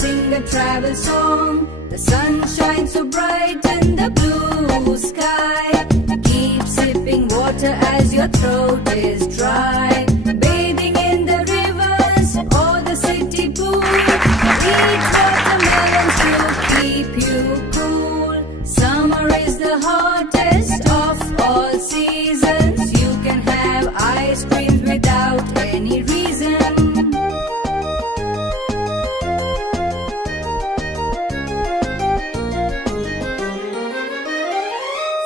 sing a travel song. The sun shines so bright in the blue sky. Keep sipping water as your throat is dry. Bathing in the rivers or the city pool. Eat watermelons to keep you cool. Summer is the hottest of all seasons. You can have ice cream without any reason.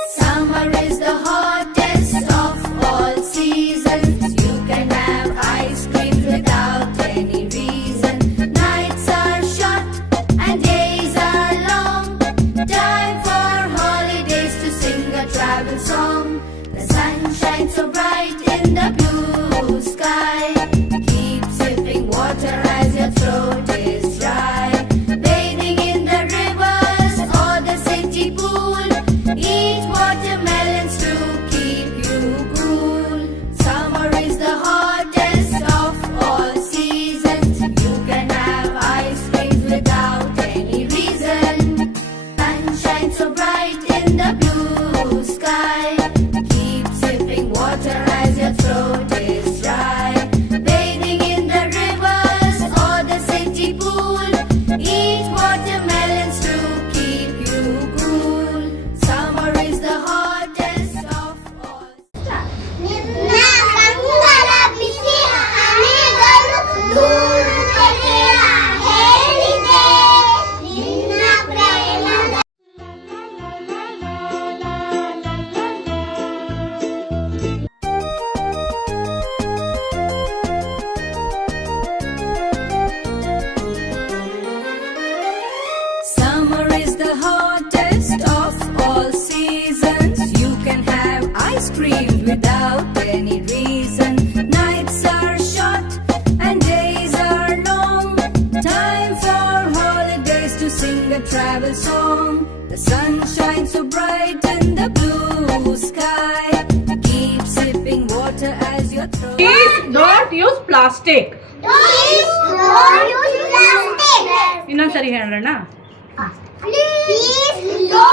Summer is the hottest of all seasons. You can have ice cream without any reason. Nights are short and days are long. Time for holidays to sing a travel song. The sun shines so bright in the blue sky. Keep sipping water as your throat is dry. Bathing in the rivers or the city pool. Eat watermelons to keep you cool. Summer is the hottest of all seasons. You can have ice cream without any reason. Sun shines so bright in the blue sky. Keep sipping water as your throat is dry. Bathing in the rivers or the city pool. Eat watermelons to keep you cool. Summer is the hottest of all. ನಿನ್ನ ಕಂಗಳ ಬಿಸಿ ಹನಿಗಳು ದೂರು ತೆಗೆಯ ಹೇಳಿದೆ ನಿನ್ನ ಪ್ರೇಮದ Summer is the hottest of all seasons. You can have ice cream without any reason. Nights are short and days are long. Time for holidays to sing a travel song. The sun shines so bright in the blue sky. Keep sipping water as your throat. Please don't use plastic. Please don't use plastic. ಇನ್ನೊಂದ್ಸರಿ ಹೇಳೋಣ. Please don't